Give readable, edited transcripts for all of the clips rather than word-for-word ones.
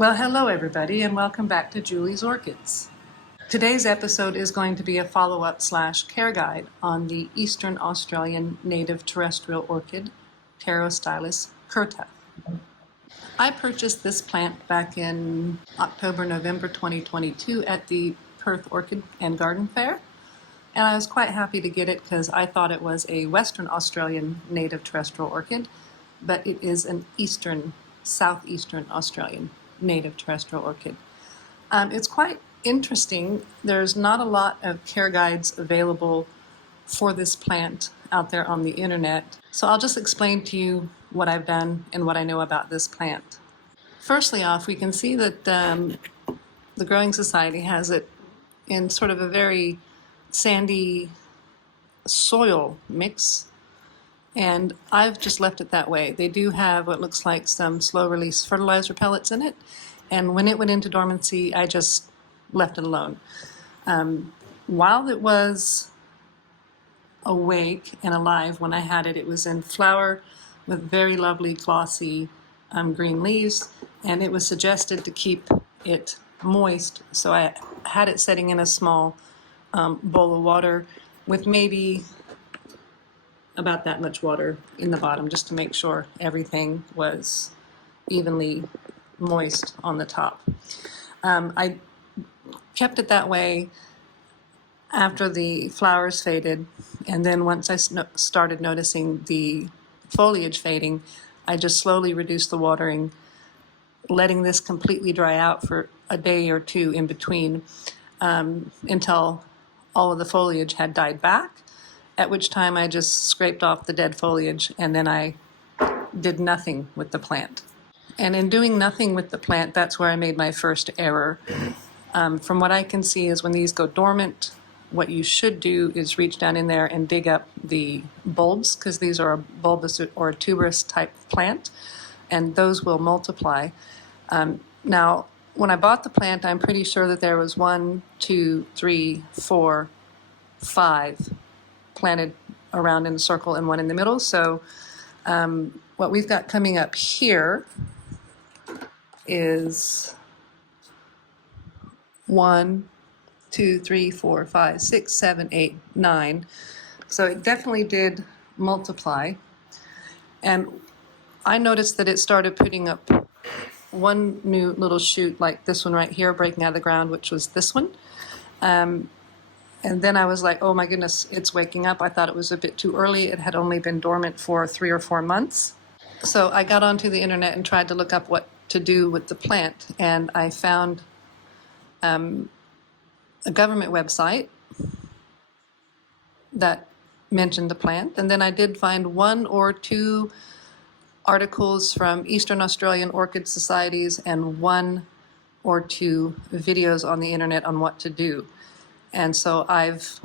Well, hello everybody, and welcome back to Julie's Orchids. Today's episode is going to be a follow-up / care guide on the Eastern Australian native terrestrial orchid, Pterostylis curta. I purchased this plant back in October-November 2022 at the Perth Orchid and Garden Fair, and I was quite happy to get it because I thought it was a Western Australian native terrestrial orchid, but it is an southeastern Australian native terrestrial orchid. It's quite interesting. There's not a lot of care guides available for this plant out there on the internet, so I'll just explain to you what I've done and what I know about this plant. Firstly off, we can see that the Growing Society has it in sort of a very sandy soil mix, and I've just left it that way. They do have what looks like some slow-release fertilizer pellets in it, and when it went into dormancy, I just left it alone. While it was awake and alive when I had it, it was in flower with very lovely glossy green leaves, and it was suggested to keep it moist, so I had it setting in a small bowl of water with maybe about that much water in the bottom, just to make sure everything was evenly moist on the top. I kept it that way after the flowers faded, and then once I started noticing the foliage fading, I just slowly reduced the watering, letting this completely dry out for a day or two in between, until all of the foliage had died back, at which time I just scraped off the dead foliage, and then I did nothing with the plant. And in doing nothing with the plant, that's where I made my first error. From what I can see is when these go dormant, what you should do is reach down in there and dig up the bulbs, because these are a bulbous or a tuberous type plant, and those will multiply. Now, when I bought the plant, I'm pretty sure that there was 1, 2, 3, 4, 5 planted around in a circle and one in the middle. So what we've got coming up here is 1, 2, 3, 4, 5, 6, 7, 8, 9. So it definitely did multiply. And I noticed that it started putting up one new little shoot like this one right here, breaking out of the ground, which was this one. And then I was like, oh my goodness, it's waking up. I thought it was a bit too early. It had only been dormant for 3 or 4 months. So I got onto the internet and tried to look up what to do with the plant. And I found a government website that mentioned the plant. And then I did find 1 or 2 articles from Eastern Australian orchid societies and 1 or 2 videos on the internet on what to do. And so I've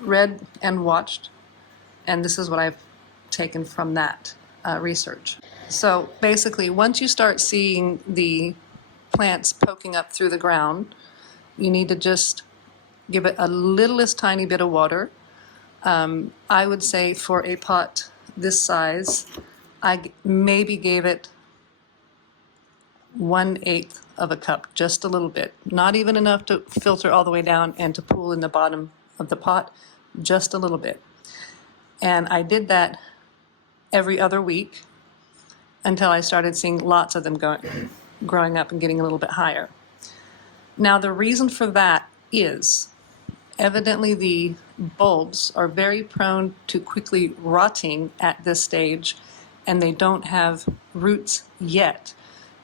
read and watched, and this is what I've taken from that research. So basically, once you start seeing the plants poking up through the ground, you need to just give it a littlest tiny bit of water. I would say for a pot this size, I maybe gave it 1/8 of a cup, just a little bit, not even enough to filter all the way down and to pool in the bottom of the pot, just a little bit. And I did that every other week until I started seeing lots of them growing up and getting a little bit higher. Now the reason for that is evidently the bulbs are very prone to quickly rotting at this stage, and they don't have roots yet.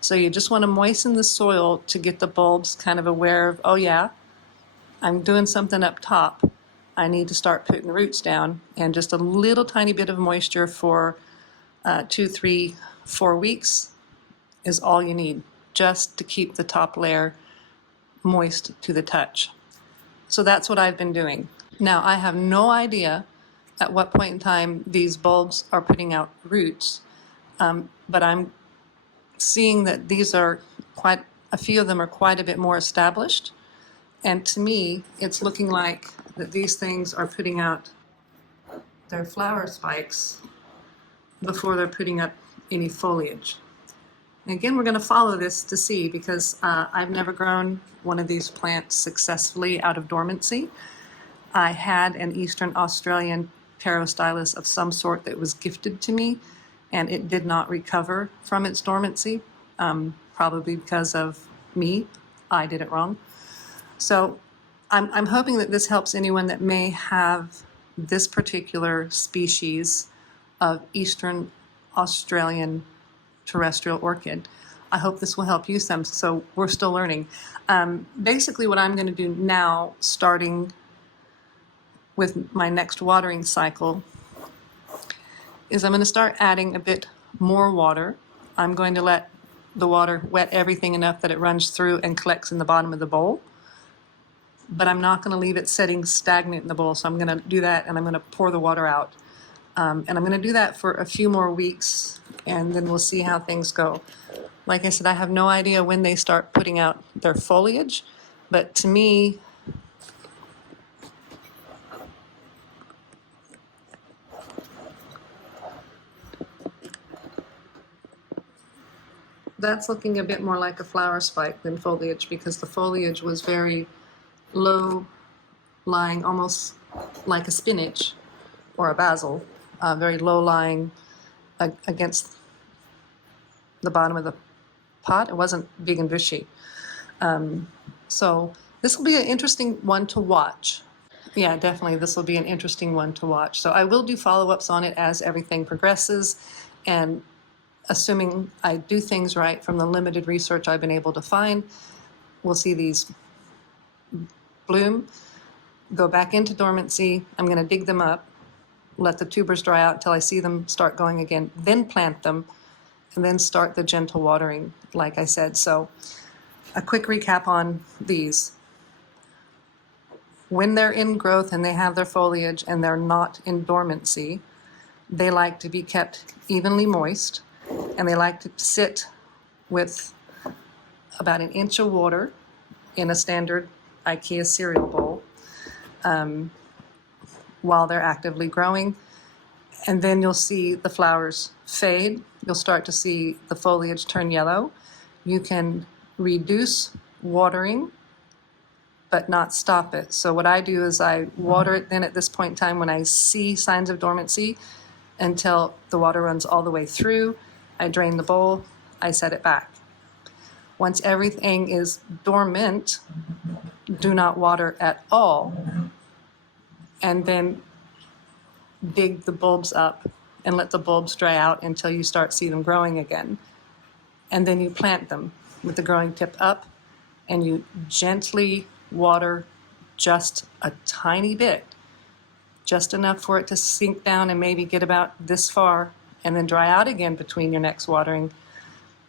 So you just want to moisten the soil to get the bulbs kind of aware of, oh yeah, I'm doing something up top. I need to start putting roots down, and just a little tiny bit of moisture for 2, 3, 4 weeks is all you need, just to keep the top layer moist to the touch. So that's what I've been doing. Now I have no idea at what point in time these bulbs are putting out roots, but I'm seeing that these are quite a few of them are quite a bit more established, and to me it's looking like that these things are putting out their flower spikes before they're putting up any foliage. Again, we're going to follow this to see, because I've never grown one of these plants successfully out of dormancy. I had an Eastern Australian Pterostylis of some sort that was gifted to me, and it did not recover from its dormancy, probably because of me. I did it wrong. So I'm hoping that this helps anyone that may have this particular species of Eastern Australian terrestrial orchid. I hope this will help you some. So we're still learning. Basically what I'm going to do now, starting with my next watering cycle, is I'm going to start adding a bit more water. I'm going to let the water wet everything enough that it runs through and collects in the bottom of the bowl. But I'm not going to leave it sitting stagnant in the bowl, so I'm going to do that, and I'm going to pour the water out. And I'm going to do that for a few more weeks, and then we'll see how things go. Like I said, I have no idea when they start putting out their foliage, but to me, that's looking a bit more like a flower spike than foliage, because the foliage was very low lying, almost like a spinach or a basil, very low lying against the bottom of the pot. It wasn't big and bushy. So this will be an interesting one to watch. Yeah, definitely this will be an interesting one to watch. So I will do follow-ups on it as everything progresses, and assuming I do things right from the limited research I've been able to find, we'll see these bloom, go back into dormancy. I'm going to dig them up, let the tubers dry out until I see them start going again, then plant them, and then start the gentle watering, like I said. So a quick recap on these. When they're in growth and they have their foliage and they're not in dormancy, they like to be kept evenly moist, and they like to sit with about 1 inch of water in a standard IKEA cereal bowl while they're actively growing. And then you'll see the flowers fade. You'll start to see the foliage turn yellow. You can reduce watering, but not stop it. So what I do is I water it then at this point in time when I see signs of dormancy until the water runs all the way through. I drain the bowl, I set it back. Once everything is dormant, do not water at all, and then dig the bulbs up and let the bulbs dry out until you start see them growing again. And then you plant them with the growing tip up, and you gently water just a tiny bit, just enough for it to sink down and maybe get about this far, and then dry out again between your next watering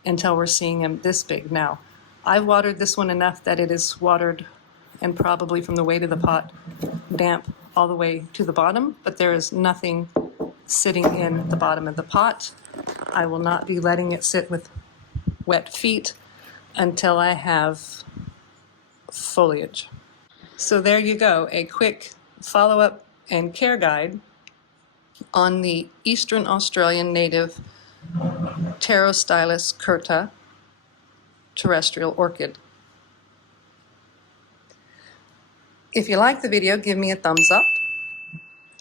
until we're seeing them this big. Now, I've watered this one enough that it is watered, and probably from the weight of the pot, damp all the way to the bottom, but there is nothing sitting in the bottom of the pot. I will not be letting it sit with wet feet until I have foliage. So there you go, a quick follow-up and care guide on the Eastern Australian native Pterostylis curta terrestrial orchid. If you like the video, give me a thumbs up.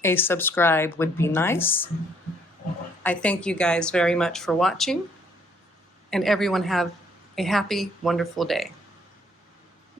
A subscribe would be nice. I thank you guys very much for watching, and everyone have a happy, wonderful day.